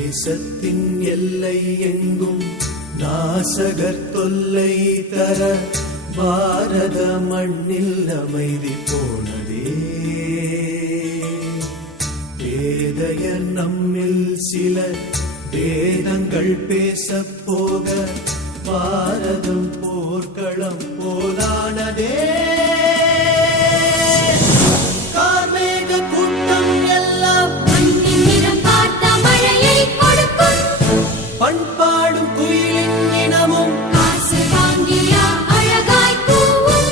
தேசத்தின் எல்லை எங்கும் நாசகர் தொல்லை தர பாரத மண்ணில் அமைதி போனதே. பேதையர் நம்மில் சில வேதங்கள் பேச போக பாரதம் போர்க்களம் போலானதே. பண்பாடும் குயிலின் இனமும் காசு வாங்கியா அழகாய் கூவும்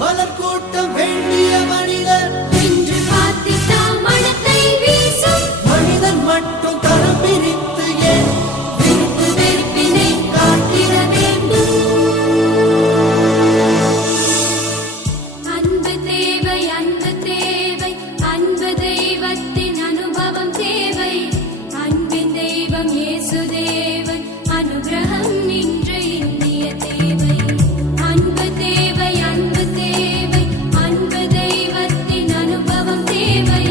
மலர் கூட்டம் வேண்டிய மனிதர் என்று பார்த்திட்டா மனத்தை வீசும் மனிதன் மட்டும் தரம் பிரித்து ஏன் விருப்பு வெறுப்பினை காட்டிட வேண்டும். அன்பு தேவை, அன்பு தேவை, அன்பு தெய்வத்தின் அனுபவம் தேவை. அன்பின் தெய்வம் இயேசு தேவன், அனுகிரகம் இன்று இந்திய தேவை. அன்பு தேவை, அன்பு தேவை, அன்பு தெய்வத்தின் அனுபவம் தேவை.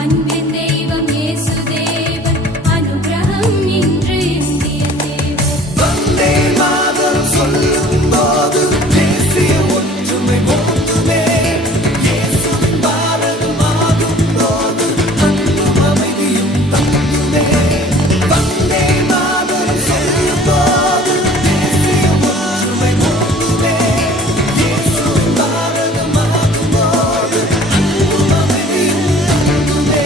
அன்பின் தெய்வம் இயேசு தேவன், அனுகிரகம் இன்று இந்திய தேவை. வந்தே மாதரம் சொல்லும் போது தேசிய ஒற்றுமை போதுமே. இயேசுவின் பாரதம் ஆகும் போது அன்பும் அமைதியும் தங்குமே. வந்தே மாதரம் சொல்லும் போது தேசிய ஒற்றுமை போதுமே. இயேசுவின் பாரதம் ஆகும் போது அன்பும் அமைதியும் தங்குமே.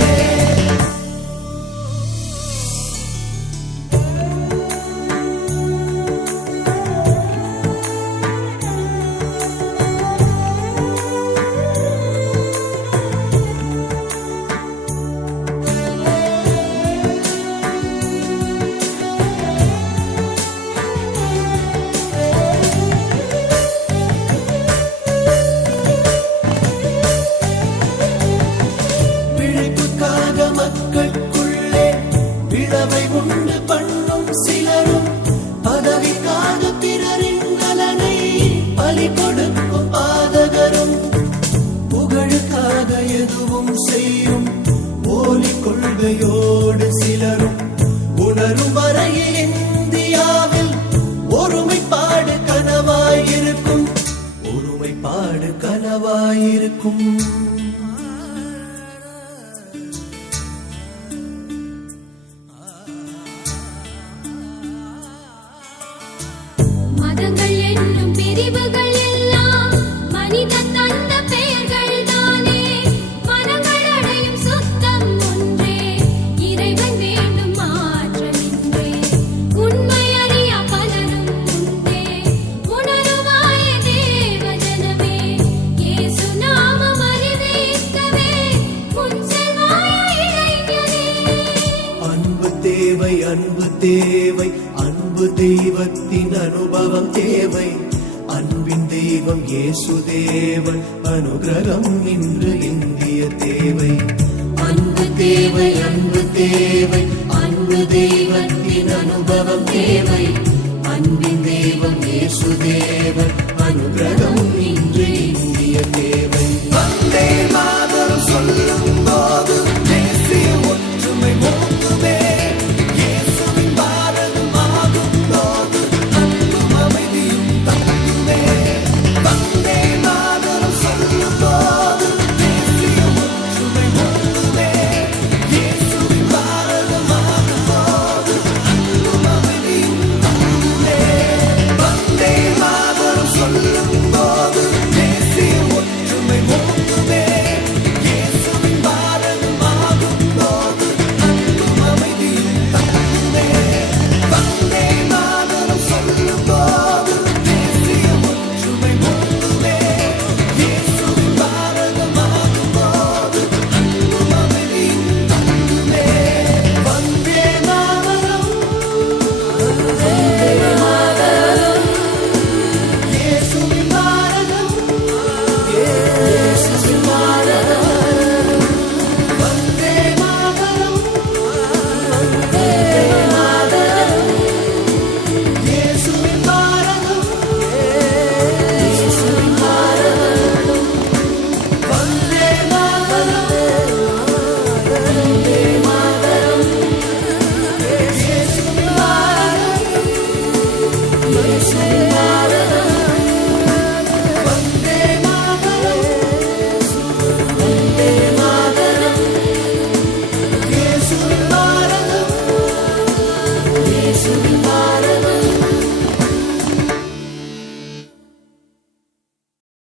பிழைப்புக்காக மக்களுக்குள்ளே விழவை உண்டு பண்ணும் சிலரும் பதவிக்காக பிறரின் நலனை பலி கொடுக்கும் பாதகரும் புகழுக்காக எதுவும் செய்யும் போலி கொள்கையோடு சிலரும் உணரும் வரையில் இந்தியாவில் ஒருமைப்பாடு கனவாயிருக்கும். ஒருமைப்பாடு கனவாயிருக்கும். மதங்கள் என்னும் பிரிவுகள் எல்லாம் மனிதன் தந்த பெயர்கள் தானே. மனங்கள் அடையும் சுத்தம் ஒன்றே, இறைவன் வேண்டும் மாற்றமின்றே. உண்மை அறியா பலரும் உண்டே, உணருவாய தேவ ஜனமே. இயேசு நாமம் அறிவிக்கவே முன் செல்வாய இளைஞனே. அன்பு தேவை, அன்பு தேவை, அன்பு தெய்வத்தின் அனுபவம் தேவை. அன்பின் தெய்வம் இயேசு தேவன், அனுகிரகம் இன்று இந்திய தேவை. அன்பு தேவை, அன்பு தேவை, அன்பு தெய்வத்தின் அனுபவம் தேவை. அன்பின் தெய்வம் இயேசு தேவன், அனுகிரகம்